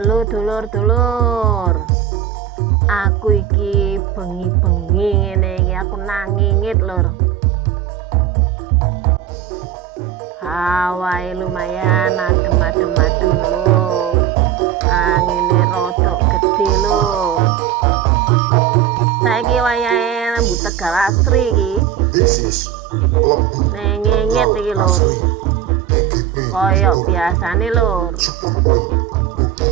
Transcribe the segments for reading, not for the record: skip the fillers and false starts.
Halo dulur-dulur. Aku iki bengi-bengi ngene iki aku nangingit lur. Hawae lumayan adem-adem lur. Angine rodok gede lur. Saiki wayahe Lembu Tegal Asri iki. Nengengit iki lur. Koyok biasane lur.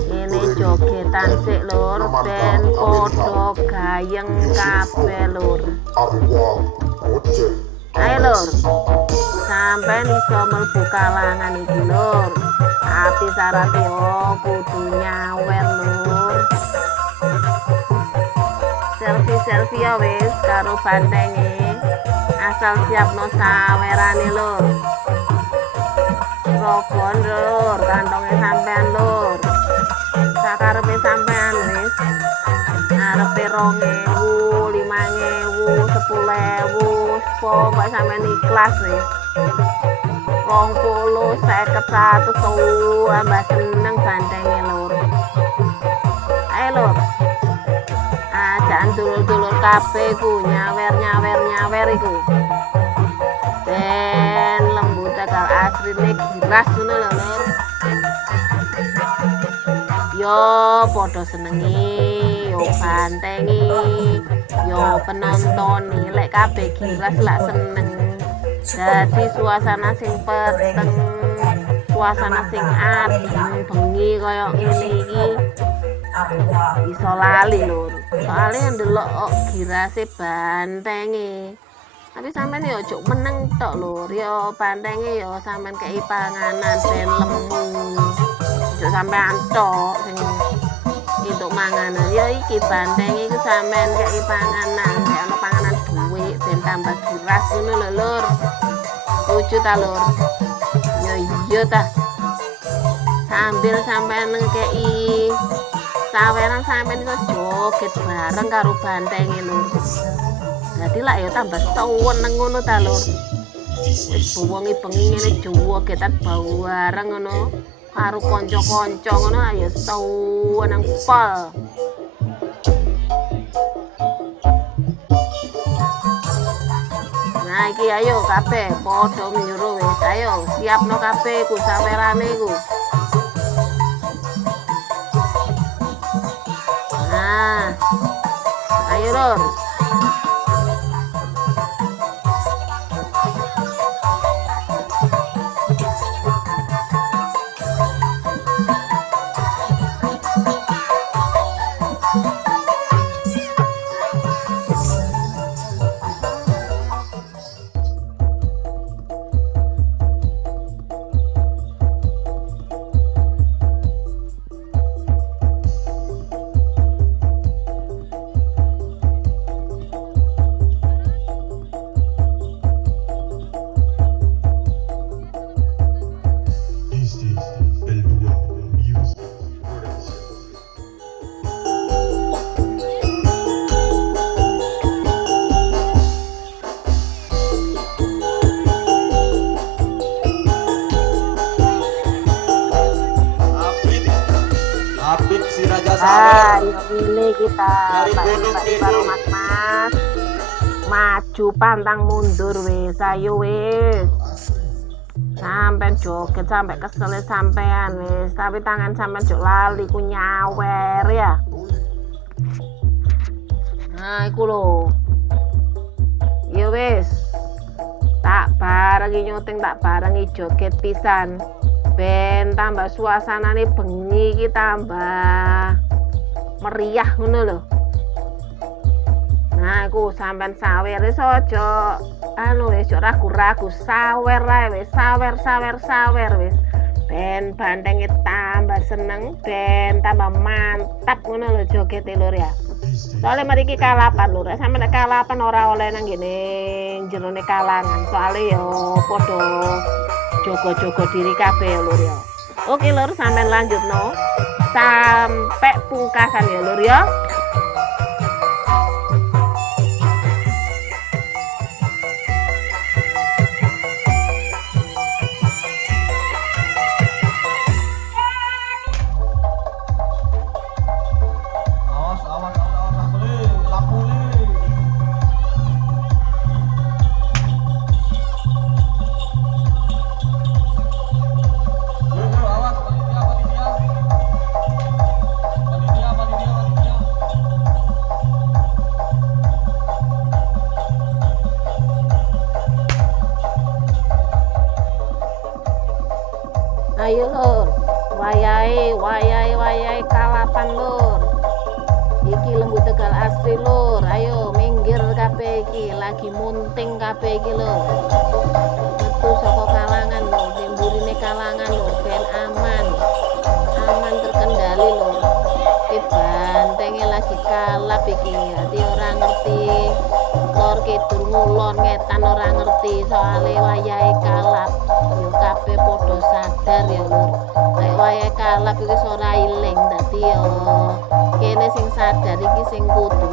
Ini jogetan sik lur, ben podo gayeng kabeh lur. Ayo lur, sampean iso mlebu kalangan iki lur. Tapi syaratnya kudu nyawer lur. Selfie ya wis karo bantenge. Asal siapno sawerane lur. Rogon lur, kantonge sampean lur. Sakarepe sampean wis. Arepe 2.000, 5.000, 10.000, pokoke sampean ikhlas wis. 20, 50, 100, ambah seneng bantenge lur. Ayo lur. Ajaan dulur-dulur kabeh ku nyawer iku. Ben Lembu Tegal Asrine giras ngono lho lur. Yo podo senengi, yo bantengi, yo penonton lek kabeh giras lak seneng. Jadi suasana sing peteng, suasana sing adem bengi koyo ngene iki iso lali lur. Soale ndelok girase bantenge. Tapi sampean yo ojo meneng tok lur, yo bantenge yo sampean kei panganan ben lemu. Ojo sampean tok sing entuk manganan. Ya iki bantenge iku sampean kei panganan, kei ana panganan dhuwit ben tambah giras ngono lho lur. Lucu ta lur? Ya iya ta. Sambil sampean ngekei saweran sampean iso joget bareng karo bantenge lur. Jadi lah ya tambah seneng ngono ta lur. Wis bengi ngene jogetan bareng ngono karo kanca-kanca ngono ya seneng pol. Nah iki ayo kabeh padha nyuruh wis ayo siapno kabeh ku sawerane iku. Nah. Ayo lur. Si Raja Sawer ini kita baru mas maju pantang mundur wis ayo wis sampean joget sampai kesel sampean wis tapi tangan sampean jok lali ku nyawer ya. Nah iku lho ya wis tak barengi nyuting tak barengi joget pisan ben tambah suasanane bengi iki tambah meriah ngono lho. Nah aku sampean sawer wis aja wis ragu-ragu sawer ae wis sawer wis ben bantenge tambah seneng ben tambah mantap ngono lho jogete lur ya. Soale mriki kalapan lur, sampe nek kalapan ora oleh nang ngene jerone kalangan soale yo padha jogo-jogo diri kabeh ya lur ya. Oke lur sampean lanjutno sampai pungkasan ya lur ya. Ayo lur, wayai kalapan lur. Iki lembu Tegal asli lur. Ayo minggir kabeh iki, lagi munting kabeh iki lur. Metu saka kalangan lur, mburine kalangan lur, ben aman terkendali lur. Iki bantenge lagi kalap iki, dadi ora ngerti lor kidul ngulon ngetan ora ngerti soale wayahe kalap. Yo kabeh padha sadar ya lur. Lek wayahe kalap iki ora iling, dadi yo kene sing sadar iki sing kudu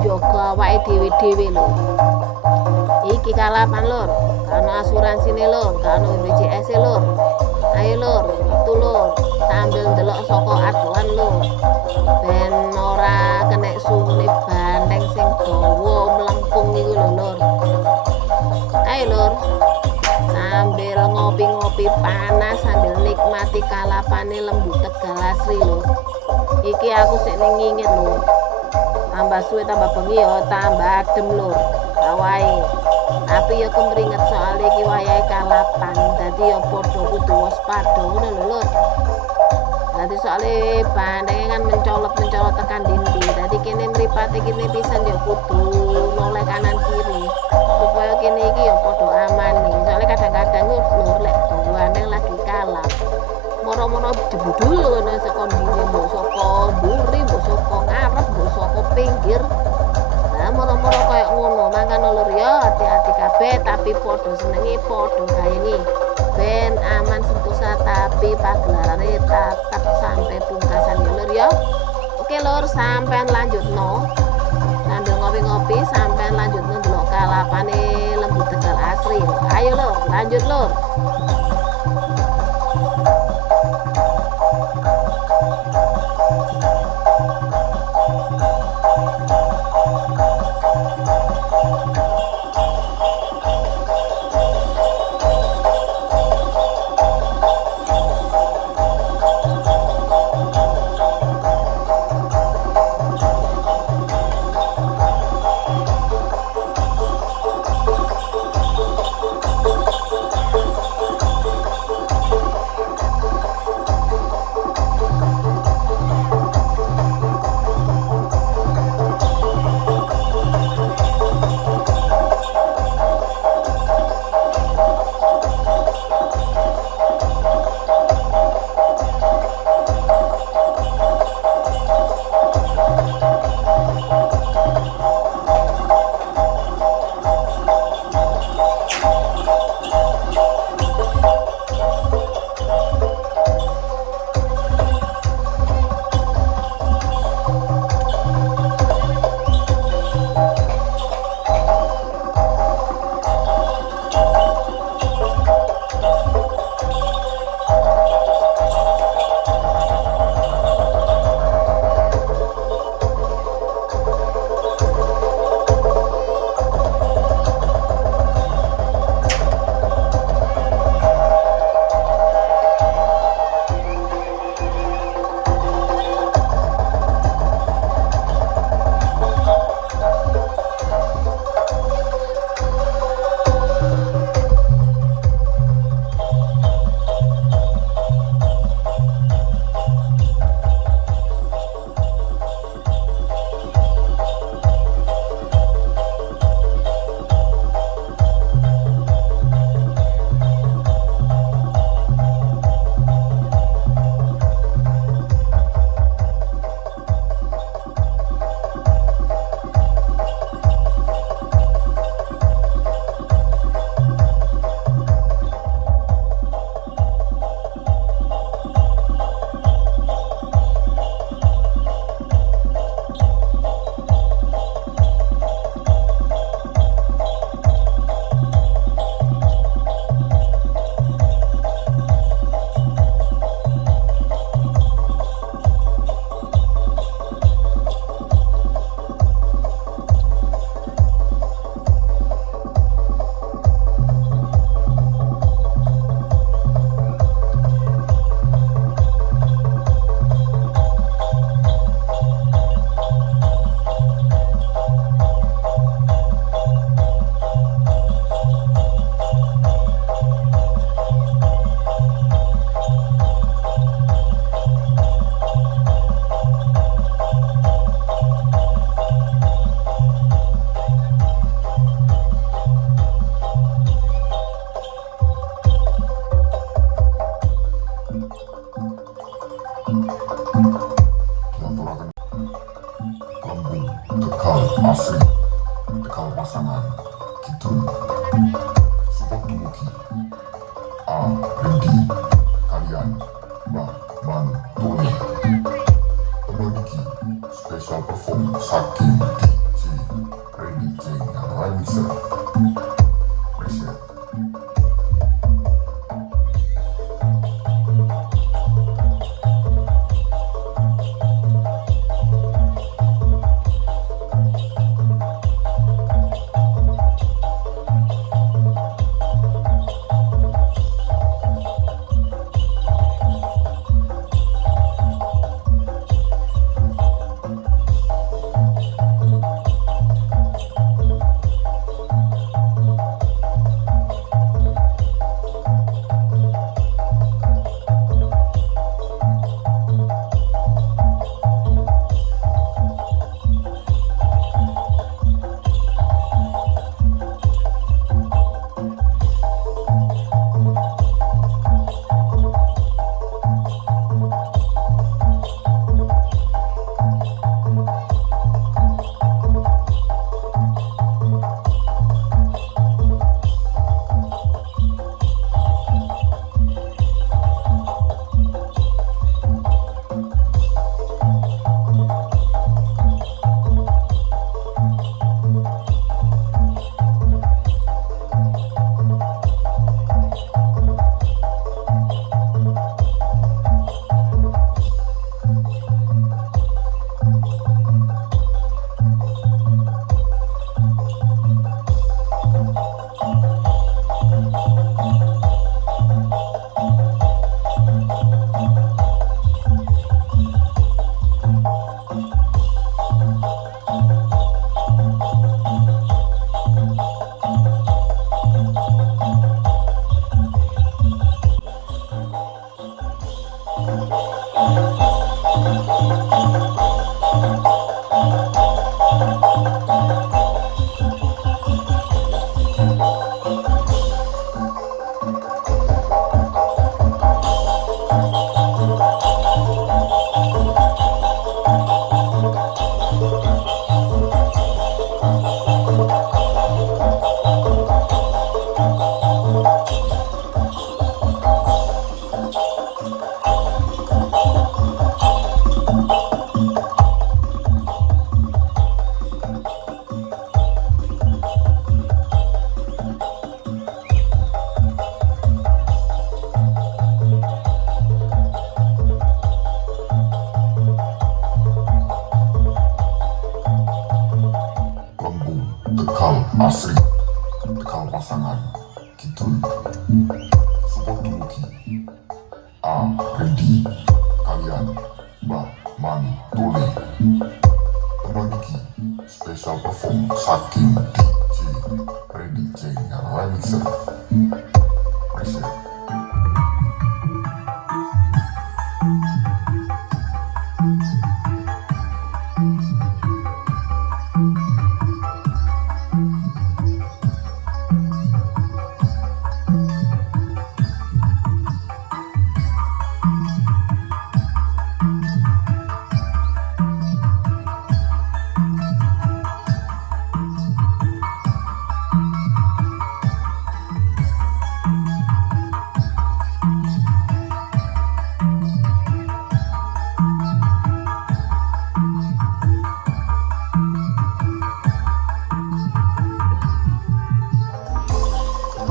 njaga awake dhewe-dhewe lur. Iki kalapan lur, kano asuransine lur, kano BPJS lur. Ayo lur, metu lur, sambil ndelok saka adoan lur. Ben ora kena sungune banteng sing dawa mlengkung iku lho lur. Ayo lur, sambil ngopi-ngopi panas sambil nikmati kalapane lembu Tegal asli lur. Iki aku sik ning ngingit lur. Tambah suwe tambah bengi ya tambah adem lur. Awae. Tapi ya kemringet soal iki wayahe kalapan. Dadi ya padha kudu waspada ngono lho lur. Dadi soalé bandenge kan mencolot tekan dindi. Dadi kene mripate kene pisan ya kudu noleh kanan kiri. Supaya kene iki ya padha aman nih. Soalnya kadang-kadang lur lek bandeng lagi kalap. Moro-moro jebudul ngono saka ndine mbok saka mburi, mbok saka ngarep, mbok saka pinggir. Nah, moro-moro koyo ngono. Mangkane lur ya hati-hati kabeh tapi padha senenge, padha sayengi. Ben aman sentosa tapi pagelarane tetap sampai pungkasan ya lur ya. Oke lur, sampean lanjutno. Sambil ngopi-ngopi sampean lanjutno ndelok kalapane lembu Tegal asli. Ayo lur, lanjut lur. diaturaken lembung Tegal asri Tegal pasangan kidul support dumugi A. Rendi kalian Mbah Manu Tony tembang iki special perform saking DJ Rendi Jeng yang remixer appreciate. Tegal asri Tegal pasangan kidul support dumugi A. Rendi kalian Mbah Manu Tony tembang iki special perform saking DJ Rendi Jeng yang remixer appreciate.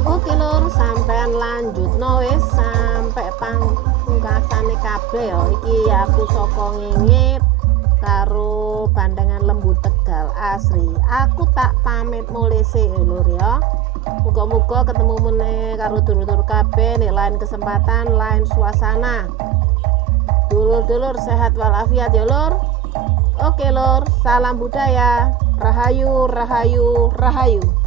Oke lur, sampean lanjut wis sampai pungkasane kabeh ya. Iki aku saka ngingit karo Bandengan Lembu Tegal asri. Aku tak pamit mulih sik lur ya. Muga-muga ketemu meneh karo dulur-dulur kabeh nek lain kesempatan, lain suasana. Dulur-dulur sehat walafiat ya lur. Oke lur, salam budaya. Rahayu, rahayu, rahayu.